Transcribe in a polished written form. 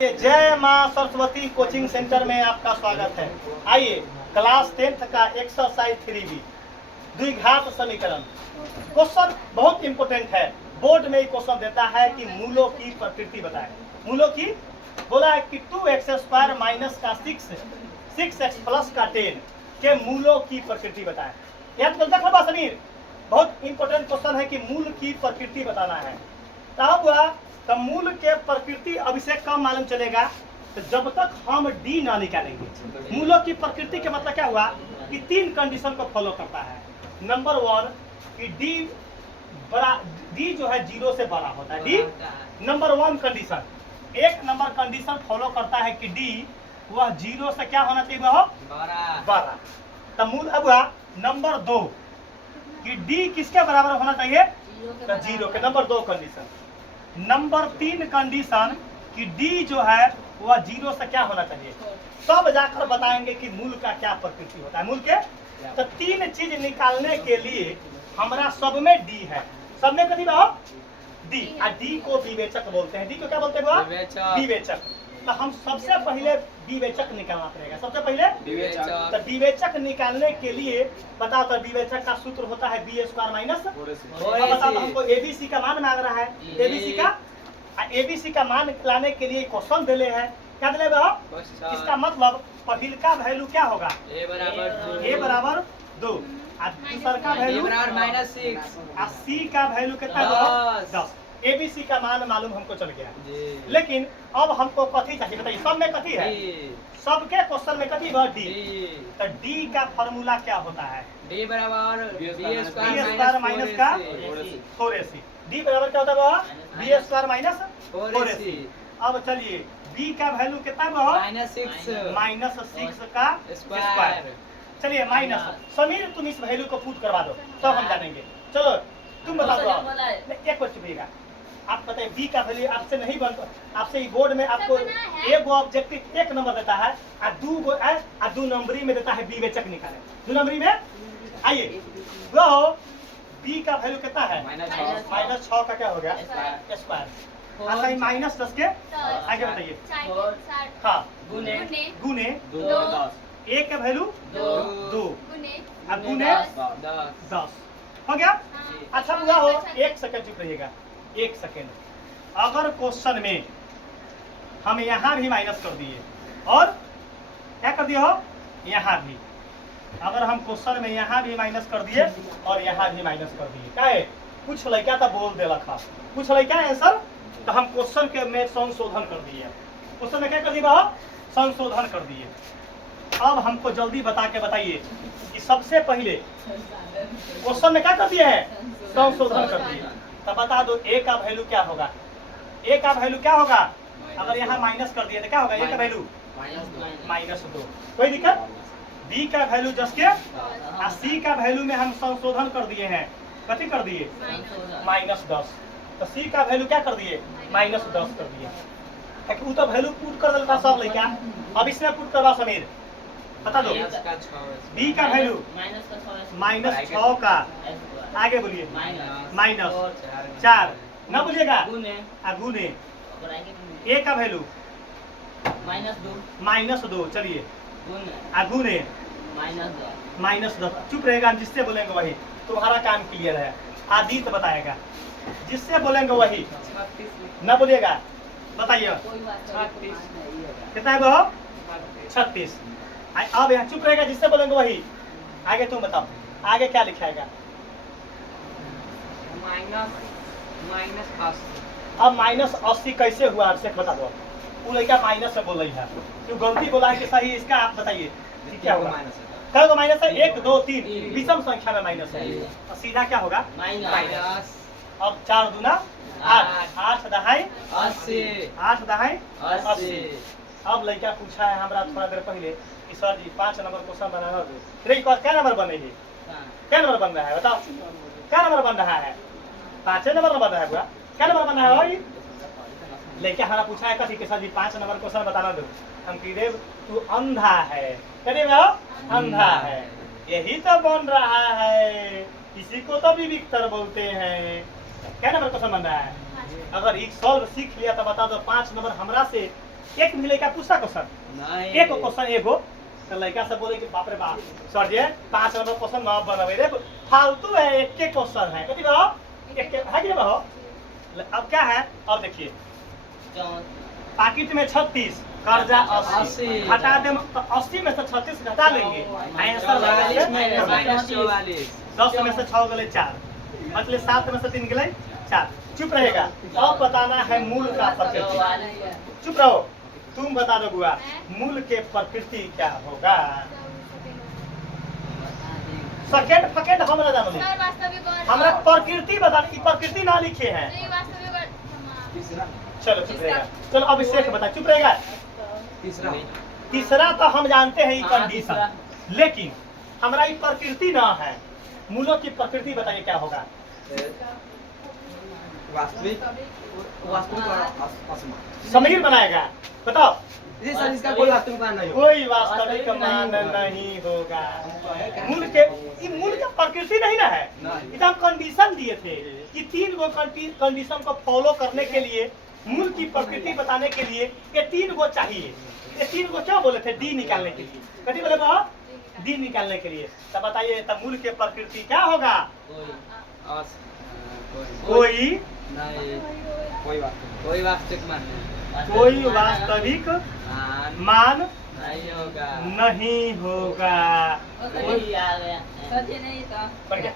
जय मां Saraswati coaching centre में आपका स्वागत है। आइए क्लास 10th का एक्सरसाइज 3B द्विघात समीकरण क्वेश्चन बहुत इंपॉर्टेंट है। बोर्ड में क्वेश्चन देता है कि मूलों की प्रकृति बताएं। मूलों की बोला है कि 2x² माइनस का 6x प्लस का 10 के मूलों की प्रकृति बताएं। याद कर देखो समीर, बहुत इंपॉर्टेंट क्वेश्चन है कि मूल की प्रकृति बताना है। तब हुआ तो मूल के प्रकृति अब इसे कम मालूम चलेगा तो जब तक हम डी ना निकालेंगे। मूलों की प्रकृति के मतलब क्या हुआ कि 3 कंडीशन को फॉलो करता है। नंबर 1 कि डी जो है 0 से बड़ा होता है। D number 1 condition, 1 number condition follow करता है कि डी वह 0 से क्या होना चाहिए, वह बड़ा। तो मूल अब हुआ नंबर 2 कि डी किसके बराबर होना चाहिए, तो 0 के। Number 2 condition. नंबर 3 कंडीशन कि डी जो है वह 0 से क्या होना चाहिए। तब जाकर बताएंगे कि मूल का क्या प्रकृति होता है। मूल के तो 3 चीज निकालने के लिए हमारा सब में डी है। सब में कभी डी, और डी को विवेचक बोलते हैं। डी को क्या बोलते हैं, विवेचक। तो हम सबसे पहले विवेचक निकालना पड़ेगा। सबसे पहले तो विवेचक निकालने के लिए बता, तो विवेचक का सूत्र होता है b² माइनस। बता तो हमको एबीसी का मान मांग रहा है। एबीसी का मान लाने के लिए क्वेश्चन दिले है। क्या दिले इसका मतलब पहल का वैल्यू क्या होगा, a बराबर 2, दूसर का वैल्यू -6, और सी का वैल्यू कितना होगा 10। एबीसी का मान मालूम हमको चल गया, लेकिन अब हमको कथी चाहिए बताइए। सब में कथी है, सबके क्वेश्चन में कथी है, डी। तो डी का फॉर्मूला क्या होता है, डी बराबर b² माइनस का 4ac। डी बराबर क्या होता है, b² माइनस 4ac। अब चलिए b का वैल्यू कितना है, -6 का स्क्वायर। चलिए माइनस, समीर तुम इस वैल्यू को पुट करवा दो तब हम जानेंगे। चलो तुम बता दो। एक बार चुपिएगा, आप बताइए बी का वैल्यू आपसे नहीं बनता। आपसे बोर्ड में आपको एक ऑब्जेक्टिव 1 नंबर देता है और 2 नंबरी में देता है विवेचक निकाले। 2 नंबरी में आइए वो बी का वैल्यू कितना है, -6 का क्या हो गया स्क्वायर। अच्छा -10 के आगे बताइए। हाँ गुने ए का वैल्यू 2 और गुने 10 हो गया। अच्छा हुआ हो, 1 सेकंड चुप रहिएगा, 1 सेकंड। अगर क्वेश्चन में हम यहाँ भी माइनस कर दिए और क्या कर दिए हो, यहाँ भी, अगर हम क्वेश्चन में यहाँ भी माइनस कर दिए और यहाँ भी माइनस कर दिए, क्या है कुछ लड़का तो बोल देला था, कुछ लड़का आंसर, तो हम क्वेश्चन के में संशोधन कर दिए। क्वेश्चन में क्या कर दिया, संशोधन कर दिए। अब हमको जल्दी बता के बताइए कि सबसे पहले क्वेश्चन में क्या कर दिए है, संशोधन कर दिए। तो बता दो ए का वैल्यू क्या होगा, ए का वैल्यू क्या होगा। अगर यहाँ माइनस कर दिए तो क्या होगा, ए का वैल्यू -2। कोई दिक्कत। बी का वैल्यू जस के और सी का वैल्यू में हम संशोधन कर दिए हैं। कथी कर दिए, -10। तो सी का वैल्यू क्या कर दिए, -10 कर दिए। वो तो वैल्यू पुट कर देता सब लड़का। अब इसमें पुट करवा समीर, बता दो बी का वैल्यू -6 का, आगे बोलिए -4 न बोलिएगा, गुने ए का वैल्यू -2। चलिए गुने -10। चुप रहेगा, जिससे बोलेंगे वही तुम्हारा काम क्लियर है। आदित्य बताएगा, जिससे बोलेंगे वही न बोलिएगा। बताइए कितना है वो, 36। अब यहाँ चुप रहेगा, जिससे बोलेंगे वही। आगे तुम बताओ, आगे क्या लिखाएगा। अब -80 कैसे हुआ, आपसे बता दो। वो लड़का माइनस से बोल रही है, क्यों गलती बोला है कि सही, इसका आप बताइए क्या होगा। क्या माइनस है, 1 2 3 विषम संख्या में माइनस है, तो सीधा क्या होगा माइनस। अब 4 दूना 8, 8 दहाई 80। अब लड़का पूछा है हमरा थोड़ा देर पहले कि सर जी 5 नंबर क्वेश्चन बनाना दो। क्या नंबर बनेगी, क्या नंबर बन रहा है बताओ, क्या नंबर बन रहा है, 5 नंबर बन रहा है। क्या नंबर बन रहा है, लड़का हमारा पूछा है कथी के सर जी 5 नंबर क्वेश्चन बताना दो। हम कह तू अंधा है, अंधा है, यही तो बन रहा है, इसी को तो विविक्तर बोलते हैं। क्या नंबर क्वेश्चन बन रहा है। अगर एक सॉल्व सीख लिया तो बता दो 5 नंबर हमरा से एक भी लड़का पूछता क्वेश्चन एक क्वेश्चन एगो तो लड़का सब बोले कि बाप रे बाप सर जी 5 नंबर क्वेश्चन ना बनवे रे फालतू है एक के क्वेश्चन है कथी बा एक के है कि नहीं बा अब क्या है अब देखिए पाकिट में 36 कर्जा 80 हटा दे तो 80 में से 36 घटा लेंगे आंसर 10 में से 6 गले 4 मतलब 7 में से 3 गले 4 चुप रहेगा अब बताना है मूल का प्रकृति चुप रहो तुम बता दो बुआ मूल के प्रकृति क्या होगा सेकंड फकेंड हमरा जानो हमरा प्रकृति बता की प्रकृति ना लिखे हैं चलो चुप रहेगा चलो अभिषेक बता चुप रहेगा तीसरा तो हम जानते हैं ये कंडीशन लेकिन हमारा ये प्रकृति ना है मूलों की प्रकृति बताइए क्या होगा वास्तविक समीर बनाएगा बताओ इसका कोई वास्तविक मान नहीं कोई वास्तविक मान नहीं होगा मूल के ये मूल का प्रकृति नहीं ना है ये हम कंडीशन दिए थे कि 3 गो कंडीशन को फॉलो करने के लिए मूल की प्रकृति बताने के लिए ये 3 गो चाहिए ये 3 गो क्या बोले थे डी निकालने के लिए कथी बोले बा डी निकालने के लिए तब बताइए तब मूल के प्रकृति क्या होगा कोई नहीं कोई वास्तविक मान कोई वास्तविक मान नहीं होगा नहीं होगा नहीं आ गया सच नहीं था बढ़ गया